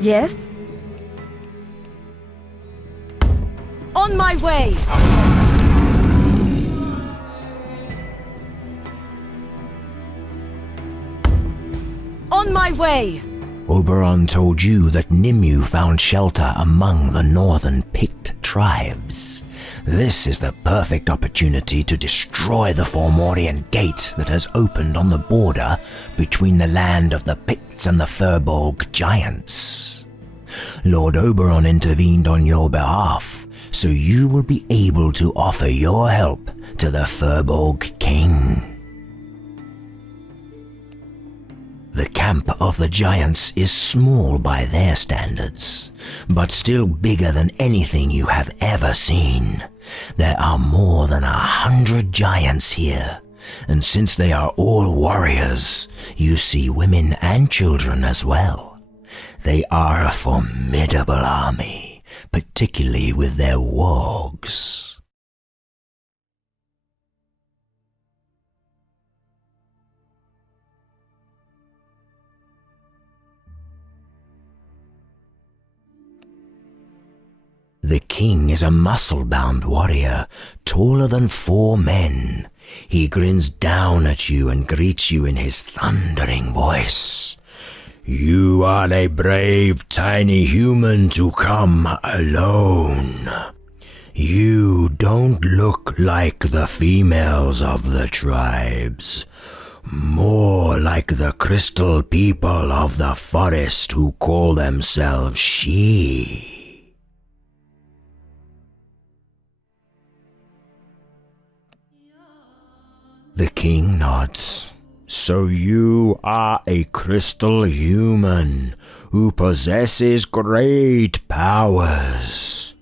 Yes? On my way! On my way! Oberon told you that Nimue found shelter among the northern Pict tribes. This is the perfect opportunity to destroy the Fomorian gate that has opened on the border between the land of the Picts and the Furbolg giants. Lord Oberon intervened on your behalf, so you will be able to offer your help to the Furbolg king. The camp of the giants is small by their standards, but still bigger than anything you have ever seen. There are more than 100 giants here, and since they are all warriors, you see women and children as well. They are a formidable army, particularly with their wargs. The king is a muscle-bound warrior, taller than 4 men. He grins down at you and greets you in his thundering voice. You are a brave, tiny human to come alone. You don't look like the females of the tribes. More like the crystal people of the forest who call themselves she. The king nods. So you are a crystal human who possesses great powers.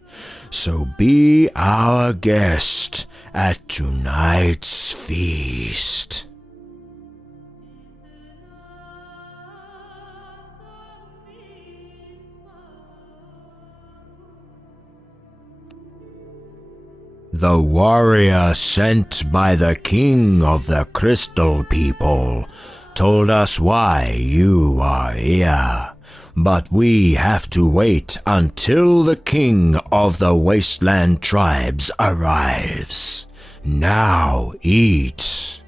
So be our guest at tonight's feast. The warrior sent by the king of the crystal people told us why you are here, but we have to wait until the king of the wasteland tribes arrives. Now eat.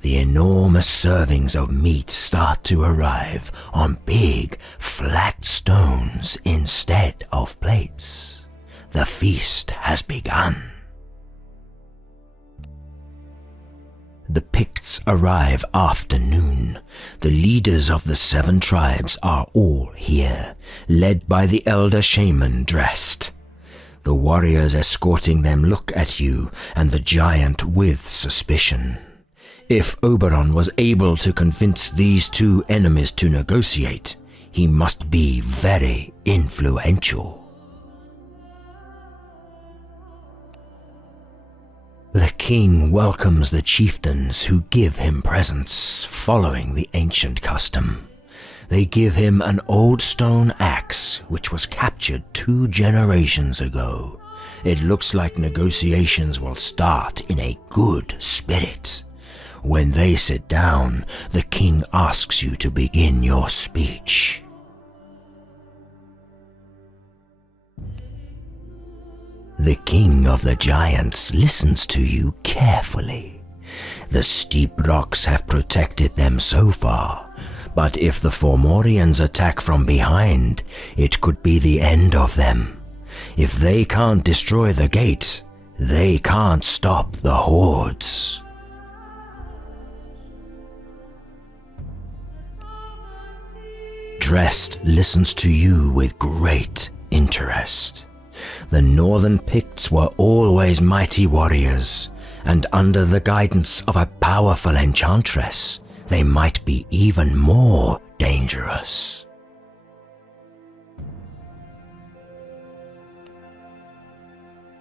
The enormous servings of meat start to arrive on big, flat stones instead of plates. The feast has begun. The Picts arrive after noon. The leaders of the 7 tribes are all here, led by the elder shaman dressed. The warriors escorting them look at you and the giant with suspicion. If Oberon was able to convince these 2 enemies to negotiate, he must be very influential. The king welcomes the chieftains who give him presents, following the ancient custom. They give him an old stone axe which was captured 2 generations ago. It looks like negotiations will start in a good spirit. When they sit down, the king asks you to begin your speech. The king of the giants listens to you carefully. The steep rocks have protected them so far, but if the Fomorians attack from behind, it could be the end of them. If they can't destroy the gate, they can't stop the hordes. Dressed listens to you with great interest. The northern Picts were always mighty warriors, and under the guidance of a powerful enchantress, they might be even more dangerous.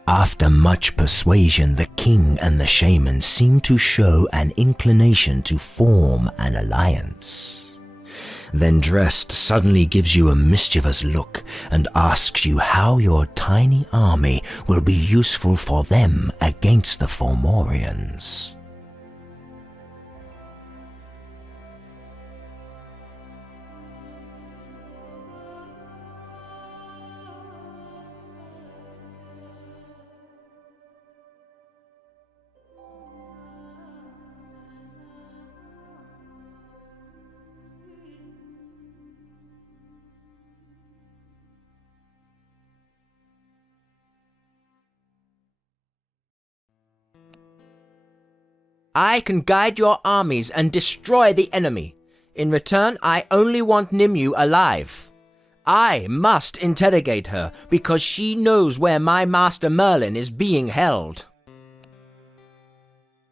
After much persuasion, the king and the shaman seem to show an inclination to form an alliance. Then Dressed suddenly gives you a mischievous look and asks you how your tiny army will be useful for them against the Fomorians. I can guide your armies and destroy the enemy. In return, I only want Nimue alive. I must interrogate her because she knows where my master Merlin is being held.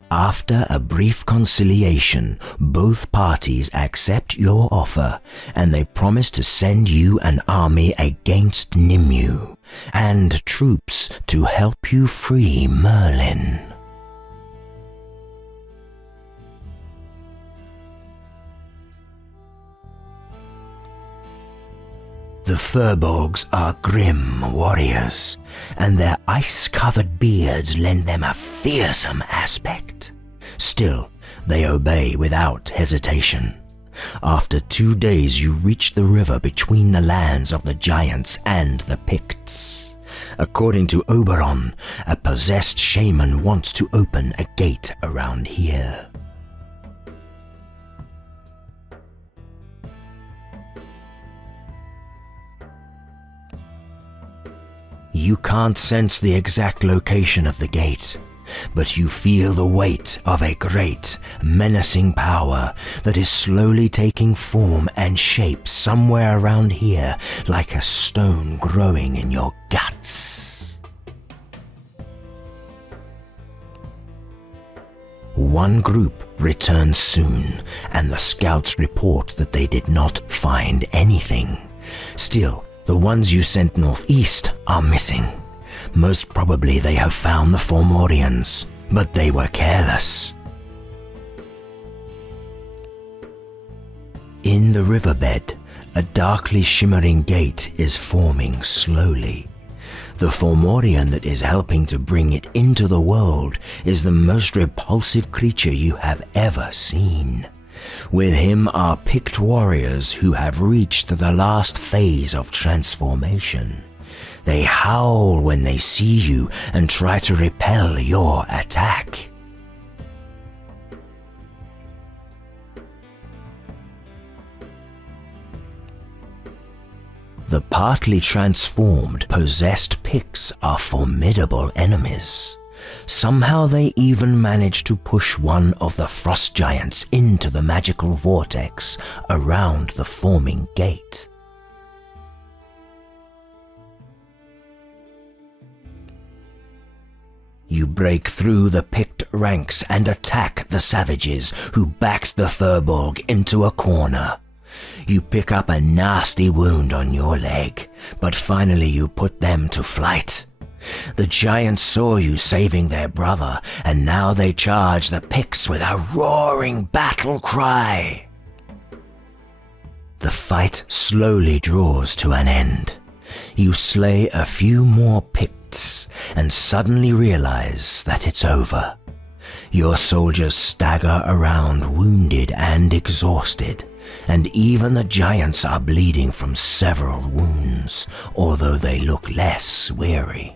After a brief conciliation, both parties accept your offer, and they promise to send you an army against Nimue, and troops to help you free Merlin. The Furbolgs are grim warriors, and their ice-covered beards lend them a fearsome aspect. Still, they obey without hesitation. After 2 days you reach the river between the lands of the giants and the Picts. According to Oberon, a possessed shaman wants to open a gate around here. You can't sense the exact location of the gate, but you feel the weight of a great, menacing power that is slowly taking form and shape somewhere around here, like a stone growing in your guts. One group returns soon, and the scouts report that they did not find anything. Still, the ones you sent northeast are missing. Most probably they have found the Fomorians, but they were careless. In the riverbed, a darkly shimmering gate is forming slowly. The Fomorian that is helping to bring it into the world is the most repulsive creature you have ever seen. With him are Pict warriors who have reached the last phase of transformation. They howl when they see you and try to repel your attack. The partly transformed, possessed Picts are formidable enemies. Somehow they even managed to push one of the frost giants into the magical vortex around the forming gate. You break through the picked ranks and attack the savages who backed the Furbolg into a corner. You pick up a nasty wound on your leg, but finally you put them to flight. The giants saw you saving their brother, and now they charge the Picts with a roaring battle cry. The fight slowly draws to an end. You slay a few more Picts and suddenly realize that it's over. Your soldiers stagger around wounded and exhausted, and even the giants are bleeding from several wounds, although they look less weary.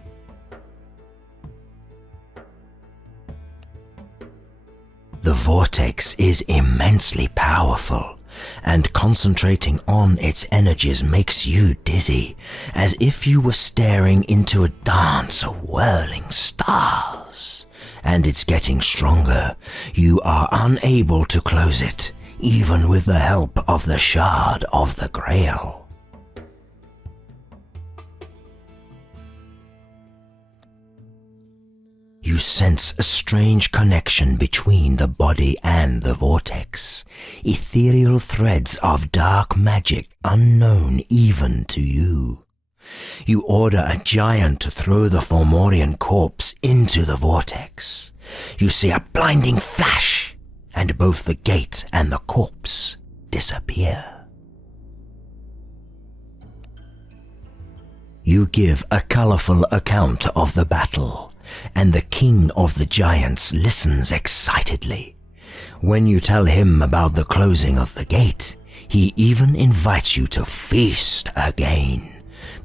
The vortex is immensely powerful, and concentrating on its energies makes you dizzy, as if you were staring into a dance of whirling stars. And it's getting stronger. You are unable to close it, even with the help of the Shard of the Grail. You sense a strange connection between the body and the vortex, ethereal threads of dark magic unknown even to you. You order a giant to throw the Fomorian corpse into the vortex. You see a blinding flash, and both the gate and the corpse disappear. You give a colorful account of the battle, and the king of the giants listens excitedly. When you tell him about the closing of the gate, he even invites you to feast again.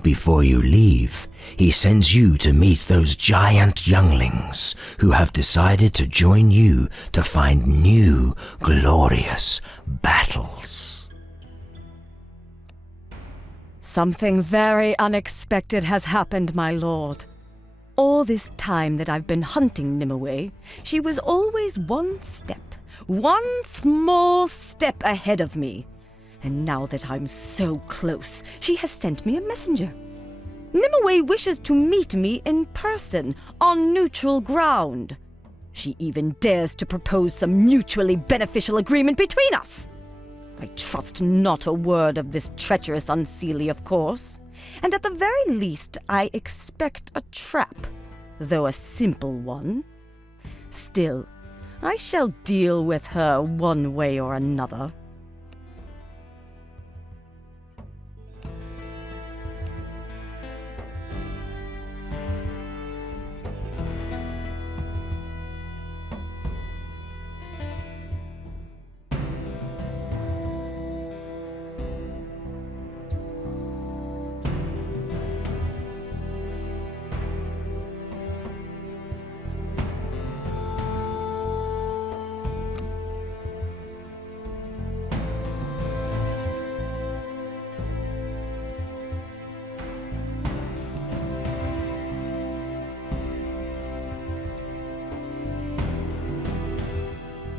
Before you leave, he sends you to meet those giant younglings who have decided to join you to find new, glorious battles. Something very unexpected has happened, my lord. All this time that I've been hunting Nimue, she was always one small step ahead of me. And now that I'm so close, she has sent me a messenger. Nimue wishes to meet me in person, on neutral ground. She even dares to propose some mutually beneficial agreement between us. I trust not a word of this treacherous Unseelie, of course. And at the very least, I expect a trap, though a simple one. Still, I shall deal with her one way or another.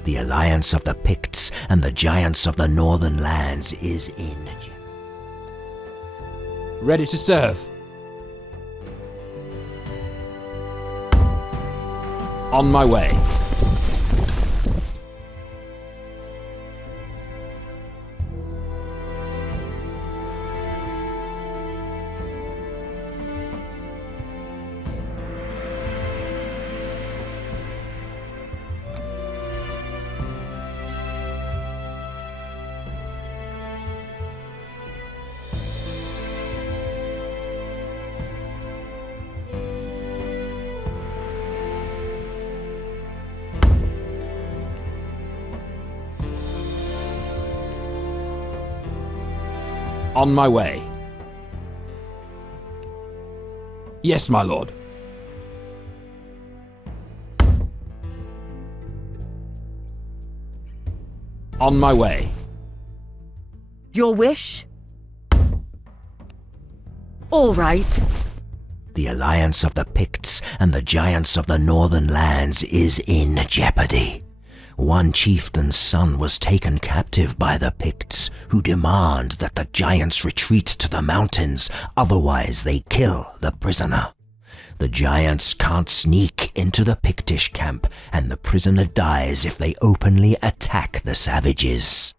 The alliance of the Picts and the giants of the northern lands is in. Ready to serve. On my way. On my way. Yes, my lord. On my way. Your wish? All right. The alliance of the Picts and the giants of the northern lands is in jeopardy. One chieftain's son was taken captive by the Picts, who demand that the giants retreat to the mountains, otherwise they kill the prisoner. The giants can't sneak into the Pictish camp, and the prisoner dies if they openly attack the savages.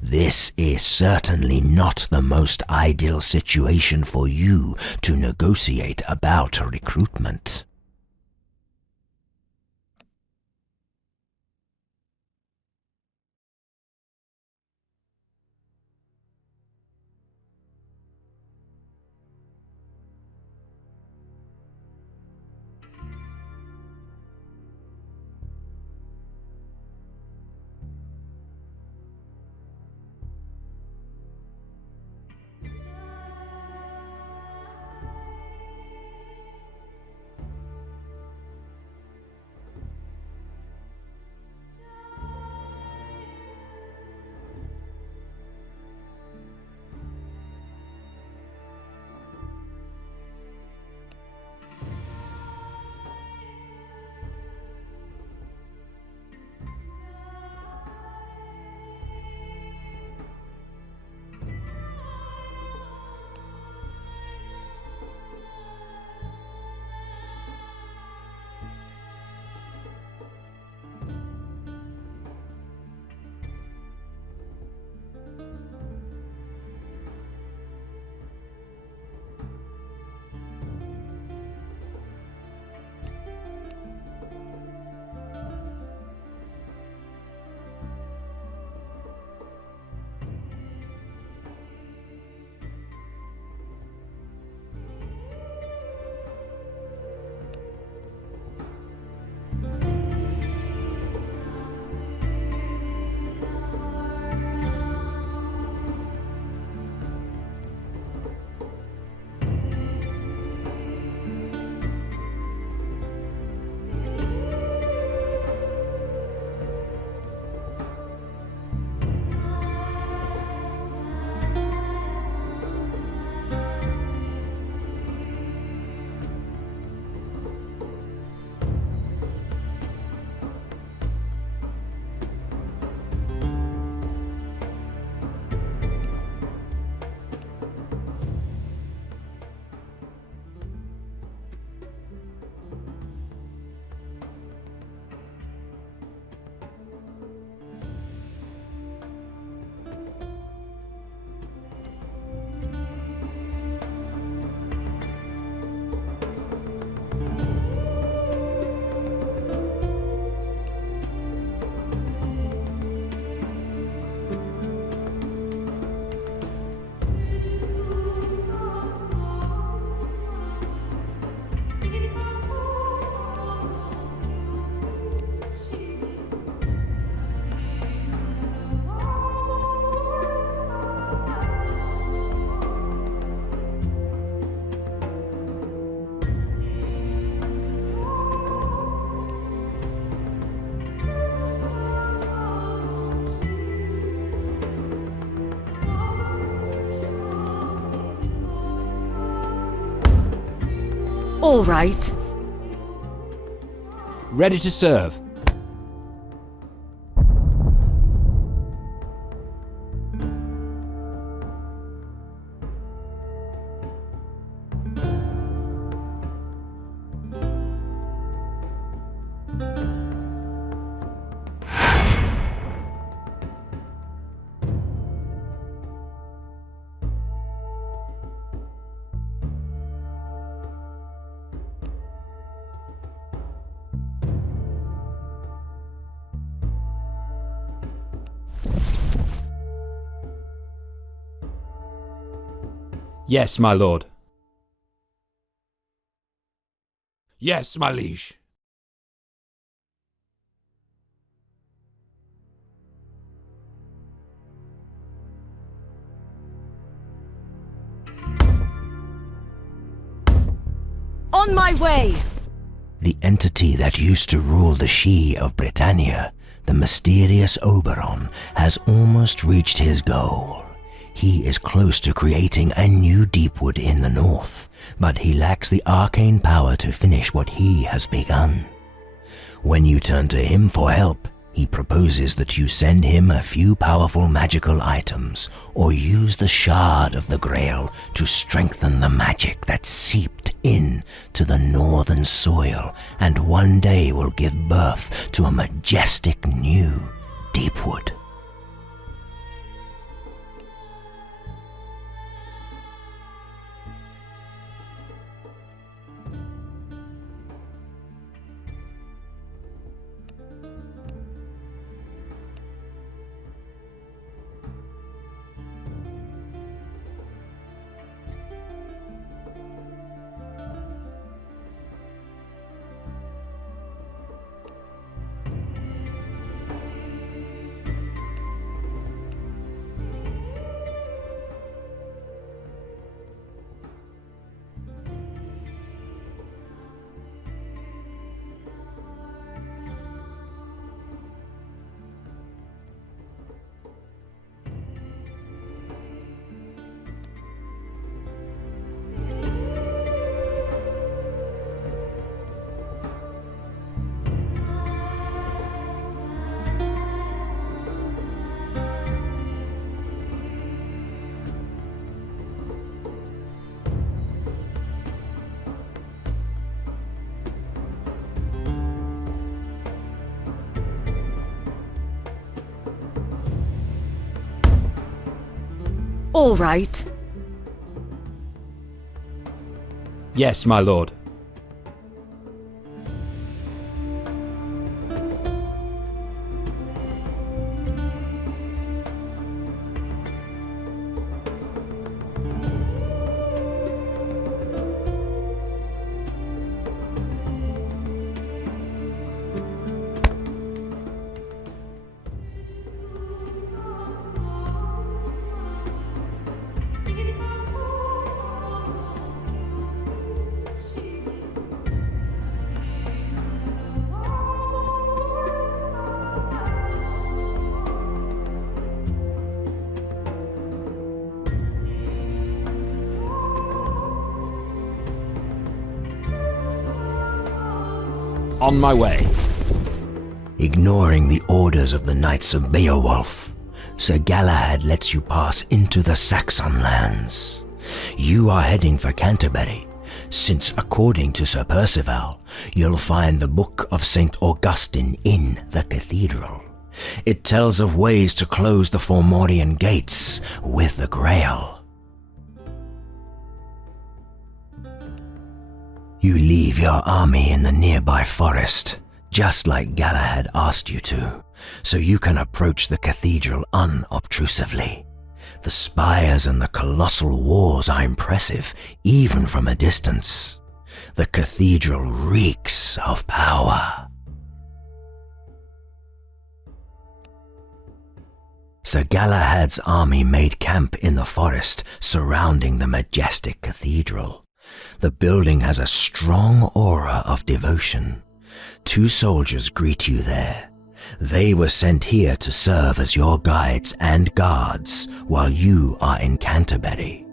This is certainly not the most ideal situation for you to negotiate about recruitment. All right. Ready to serve. Yes, my lord. Yes, my liege. On my way! The entity that used to rule the She of Britannia, the mysterious Oberon, has almost reached his goal. He is close to creating a new Deepwood in the north, but he lacks the arcane power to finish what he has begun. When you turn to him for help, he proposes that you send him a few powerful magical items or use the shard of the Grail to strengthen the magic that seeped in to the northern soil and one day will give birth to a majestic new Deepwood. All right. Yes, my lord. On my way. Ignoring the orders of the Knights of Beowulf, Sir Galahad lets you pass into the Saxon lands. You are heading for Canterbury, since according to Sir Percival, you'll find the Book of St. Augustine in the cathedral. It tells of ways to close the Fomorian gates with the Grail. You leave your army in the nearby forest, just like Galahad asked you to, so you can approach the cathedral unobtrusively. The spires and the colossal walls are impressive, even from a distance. The cathedral reeks of power. Sir Galahad's army made camp in the forest surrounding the majestic cathedral. The building has a strong aura of devotion. 2 soldiers greet you there. They were sent here to serve as your guides and guards while you are in Canterbury.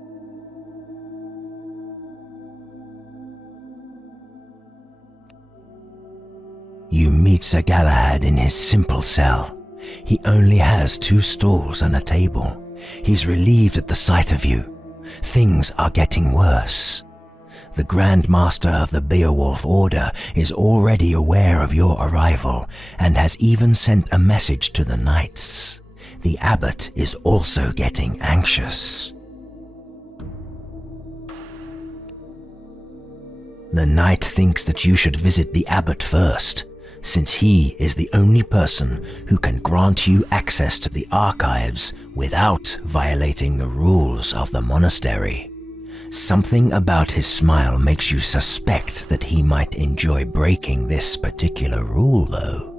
You meet Sir Galahad in his simple cell. He only has 2 stools and a table. He's relieved at the sight of you. Things are getting worse. The Grand Master of the Beowulf Order is already aware of your arrival and has even sent a message to the knights. The abbot is also getting anxious. The knight thinks that you should visit the abbot first, since he is the only person who can grant you access to the archives without violating the rules of the monastery. Something about his smile makes you suspect that he might enjoy breaking this particular rule, though.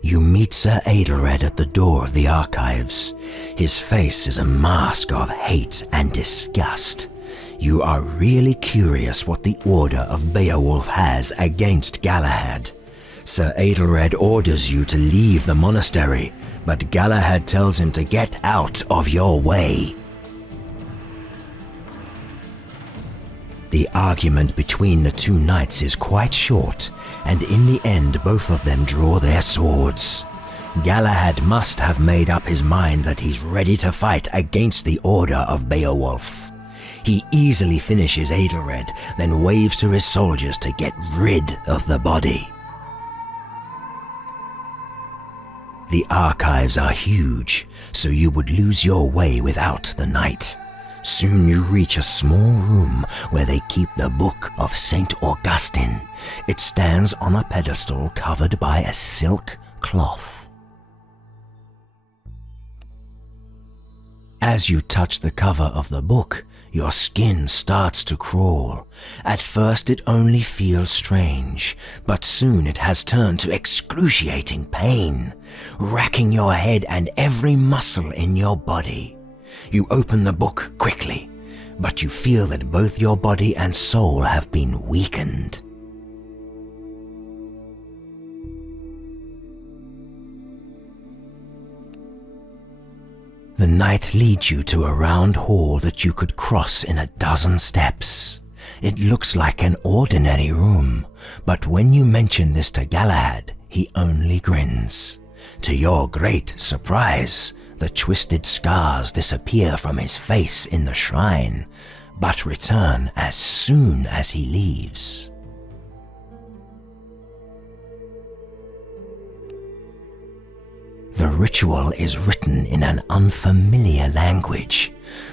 You meet Sir Adelred at the door of the archives. His face is a mask of hate and disgust. You are really curious what the Order of Beowulf has against Galahad. Sir Adelred orders you to leave the monastery, but Galahad tells him to get out of your way. The argument between the two knights is quite short, and in the end both of them draw their swords. Galahad must have made up his mind that he's ready to fight against the order of Beowulf. He easily finishes Adelred, then waves to his soldiers to get rid of the body. The archives are huge, so you would lose your way without the knight. Soon you reach a small room where they keep the Book of St. Augustine. It stands on a pedestal covered by a silk cloth. As you touch the cover of the book, your skin starts to crawl. At first it only feels strange, but soon it has turned to excruciating pain, racking your head and every muscle in your body. You open the book quickly, but you feel that both your body and soul have been weakened. The knight leads you to a round hall that you could cross in a dozen steps. It looks like an ordinary room, but when you mention this to Galahad, he only grins. To your great surprise, the twisted scars disappear from his face in the shrine, but return as soon as he leaves. The ritual is written in an unfamiliar language,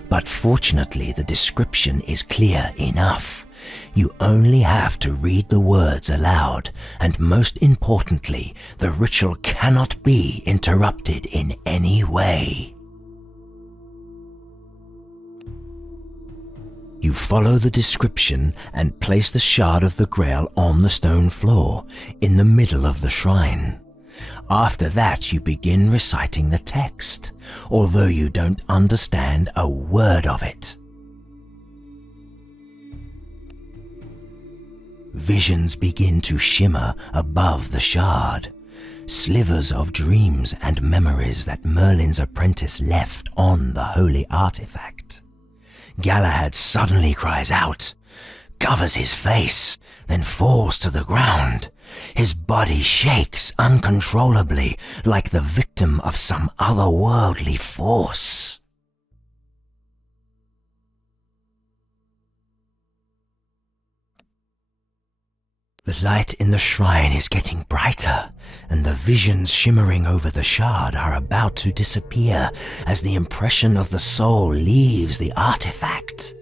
but fortunately the description is clear enough. You only have to read the words aloud, and most importantly, the ritual cannot be interrupted in any way. You follow the description and place the shard of the Grail on the stone floor, in the middle of the shrine. After that, you begin reciting the text, although you don't understand a word of it. Visions begin to shimmer above the shard, slivers of dreams and memories that Merlin's apprentice left on the holy artifact. Galahad suddenly cries out, covers his face, then falls to the ground. His body shakes uncontrollably, like the victim of some otherworldly force. The light in the shrine is getting brighter, and the visions shimmering over the shard are about to disappear as the impression of the soul leaves the artifact.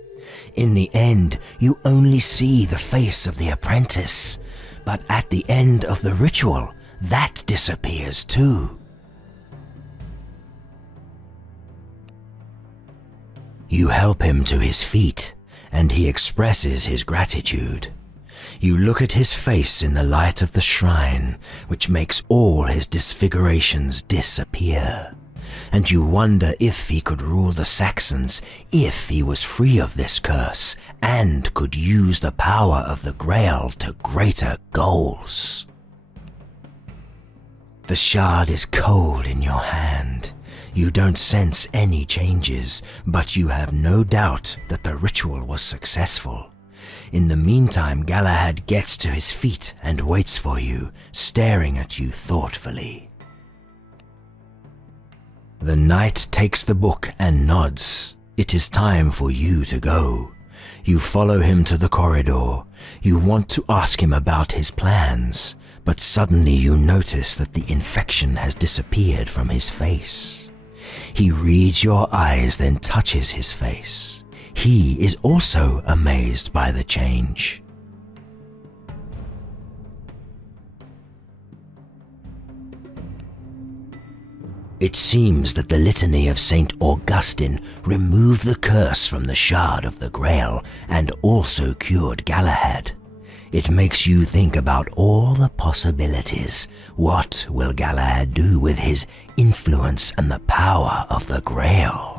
In the end, you only see the face of the apprentice, but at the end of the ritual, that disappears too. You help him to his feet, and he expresses his gratitude. You look at his face in the light of the shrine, which makes all his disfigurations disappear. And you wonder if he could rule the Saxons, if he was free of this curse, and could use the power of the Grail to greater goals. The shard is cold in your hand. You don't sense any changes, but you have no doubt that the ritual was successful. In the meantime, Galahad gets to his feet and waits for you, staring at you thoughtfully. The knight takes the book and nods. It is time for you to go. You follow him to the corridor. You want to ask him about his plans, but suddenly you notice that the infection has disappeared from his face. He reads your eyes, then touches his face. He is also amazed by the change. It seems that the litany of St. Augustine removed the curse from the shard of the Grail and also cured Galahad. It makes you think about all the possibilities. What will Galahad do with his influence and the power of the Grail?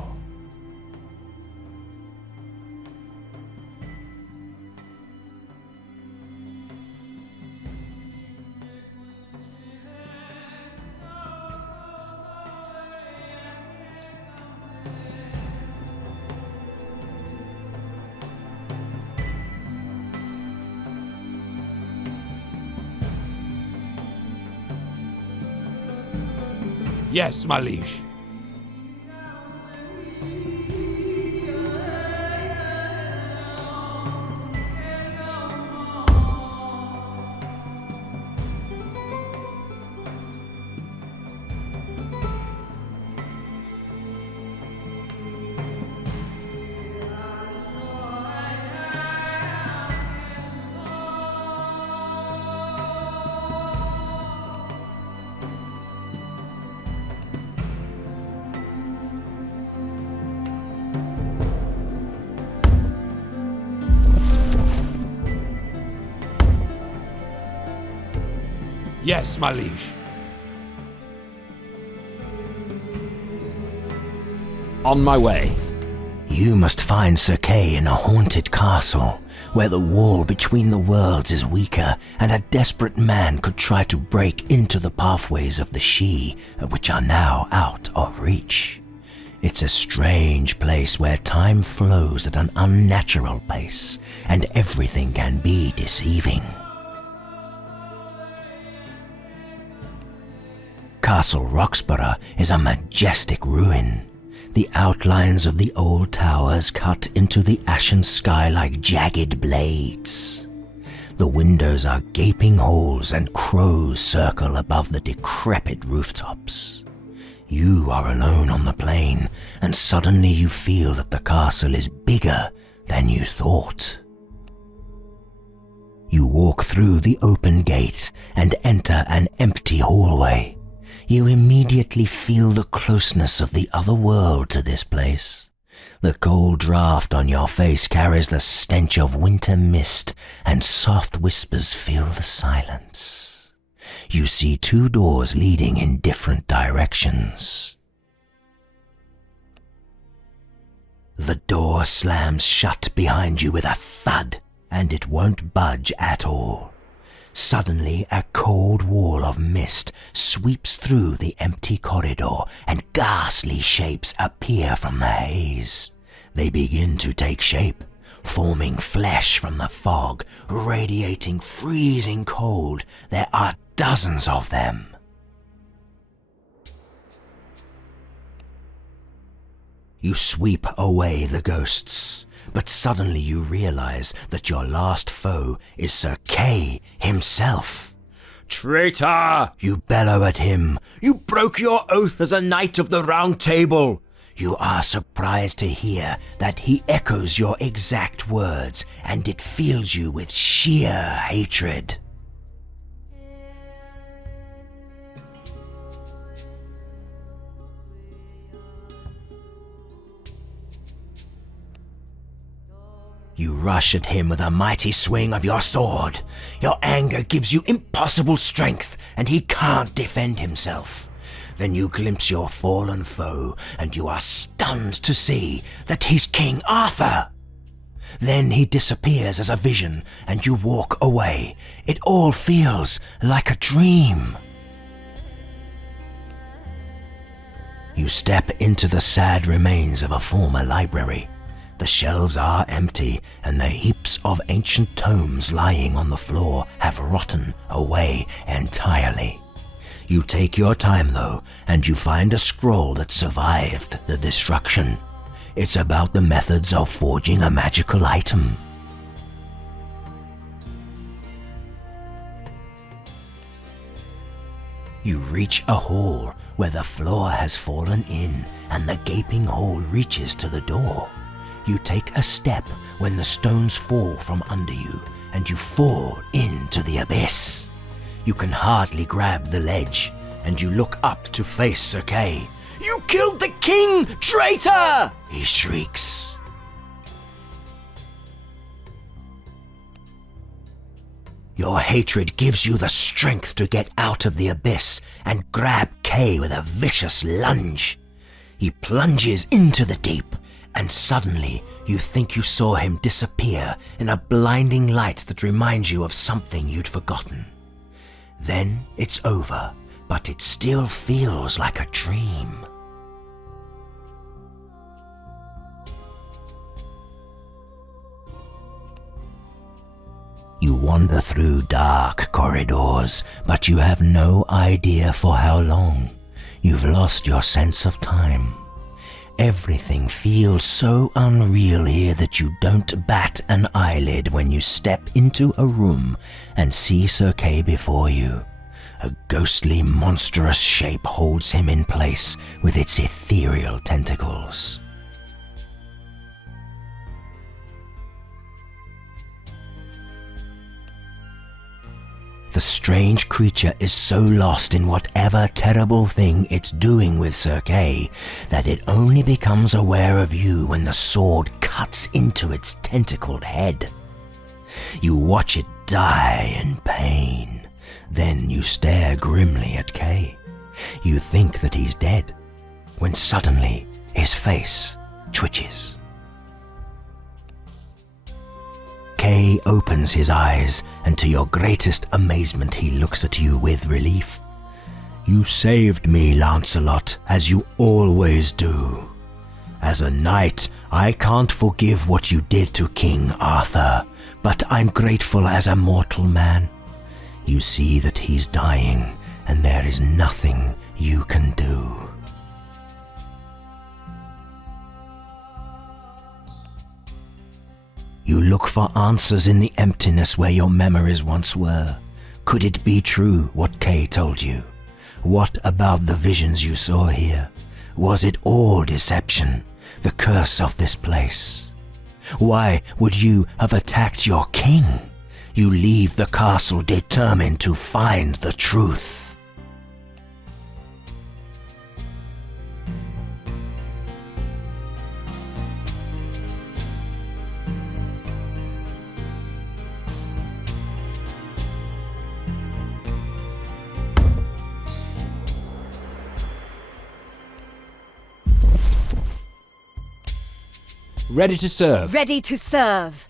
Yes, my liege. Yes, my liege. On my way. You must find Sir Kay in a haunted castle, where the wall between the worlds is weaker, and a desperate man could try to break into the pathways of the She, which are now out of reach. It's a strange place where time flows at an unnatural pace, and everything can be deceiving. Castle Roxburgh is a majestic ruin. The outlines of the old towers cut into the ashen sky like jagged blades. The windows are gaping holes and crows circle above the decrepit rooftops. You are alone on the plain, and suddenly you feel that the castle is bigger than you thought. You walk through the open gate and enter an empty hallway. You immediately feel the closeness of the other world to this place. The cold draft on your face carries the stench of winter mist, and soft whispers fill the silence. You see two doors leading in different directions. The door slams shut behind you with a thud, and it won't budge at all. Suddenly, a cold wall of mist sweeps through the empty corridor, and ghastly shapes appear from the haze. They begin to take shape, forming flesh from the fog, radiating freezing cold. There are dozens of them. You sweep away the ghosts, but suddenly you realize that your last foe is Sir Kay himself. Traitor! You bellow at him. You broke your oath as a knight of the Round Table. You are surprised to hear that he echoes your exact words, and it fills you with sheer hatred. You rush at him with a mighty swing of your sword. Your anger gives you impossible strength, and he can't defend himself. Then you glimpse your fallen foe, and you are stunned to see that he's King Arthur. Then he disappears as a vision, and you walk away. It all feels like a dream. You step into the sad remains of a former library. The shelves are empty, and the heaps of ancient tomes lying on the floor have rotten away entirely. You take your time though, and you find a scroll that survived the destruction. It's about the methods of forging a magical item. You reach a hall where the floor has fallen in, and the gaping hole reaches to the door. You take a step when the stones fall from under you, and you fall into the abyss. You can hardly grab the ledge, and you look up to face Sir Kay. "You killed the king, traitor!" he shrieks. Your hatred gives you the strength to get out of the abyss and grab Kay with a vicious lunge. He plunges into the deep, and suddenly you think you saw him disappear in a blinding light that reminds you of something you'd forgotten. Then it's over, but it still feels like a dream. You wander through dark corridors, but you have no idea for how long. You've lost your sense of time. Everything feels so unreal here that you don't bat an eyelid when you step into a room and see Sir Kay before you. A ghostly, monstrous shape holds him in place with its ethereal tentacles. The strange creature is so lost in whatever terrible thing it's doing with Sir Kay that it only becomes aware of you when the sword cuts into its tentacled head. You watch it die in pain. Then you stare grimly at Kay. You think that he's dead, when suddenly his face twitches. Kay opens his eyes, and to your greatest amazement he looks at you with relief. You saved me, Lancelot, as you always do. As a knight, I can't forgive what you did to King Arthur, but I'm grateful as a mortal man. You see that he's dying, and there is nothing you can do. You look for answers in the emptiness where your memories once were. Could it be true what Kay told you? What about the visions you saw here? Was it all deception, the curse of this place? Why would you have attacked your king? You leave the castle determined to find the truth. Ready to serve. Ready to serve.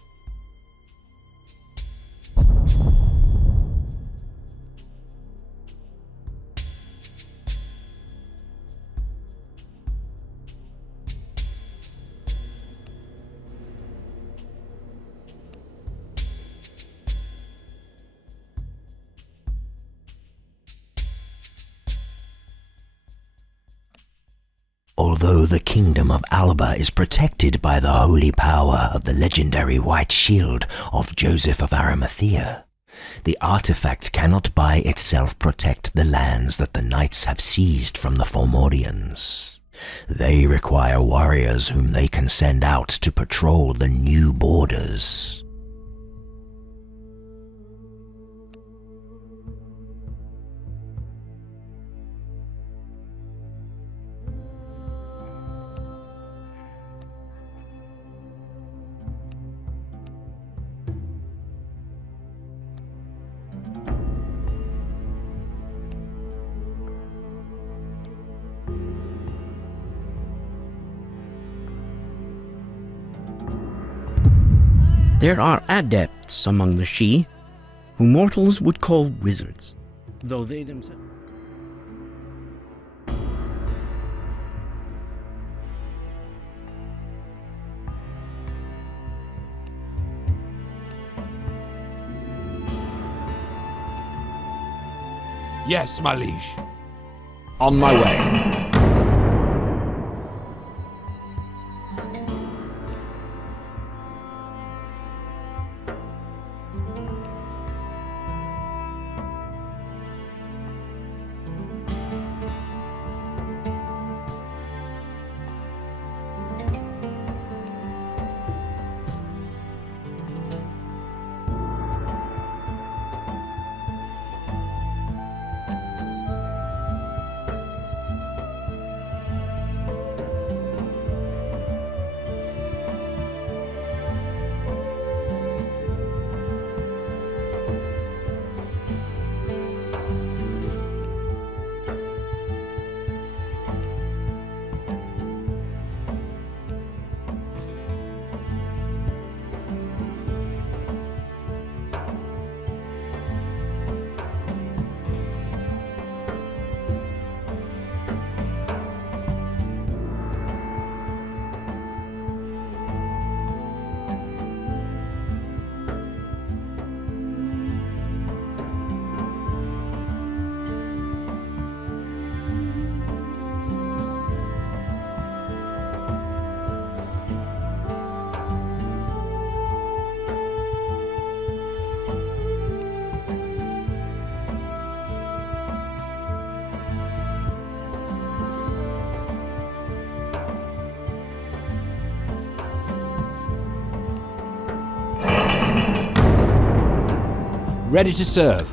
Although the kingdom of Alba is protected by the holy power of the legendary White Shield of Joseph of Arimathea, the artifact cannot by itself protect the lands that the knights have seized from the Fomorians. They require warriors whom they can send out to patrol the new borders. There are adepts among the Sidhe, who mortals would call wizards, though they themselves... Yes, my liege. On my way. Ready to serve.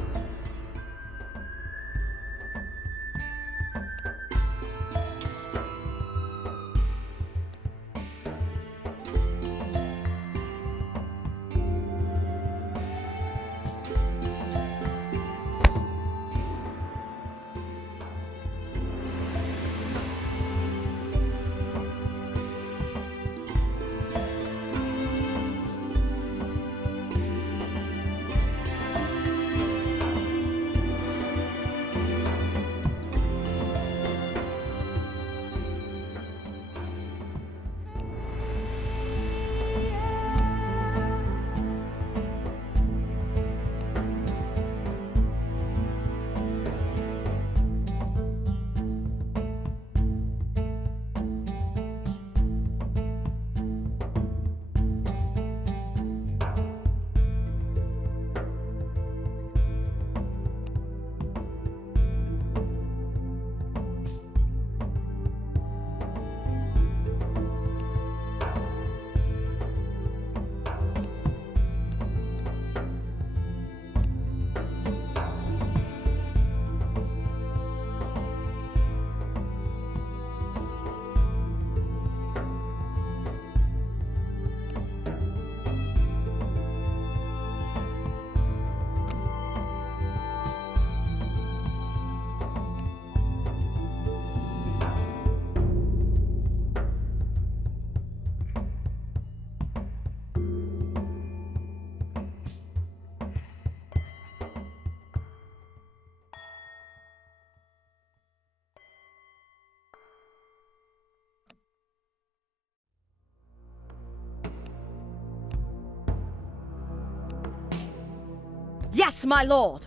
Yes, my lord!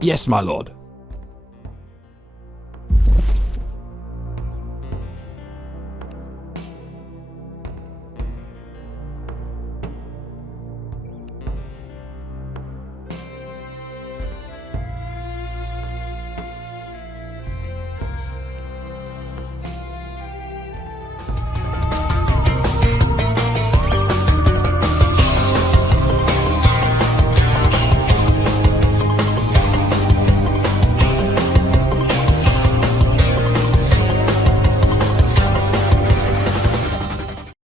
Yes, my lord.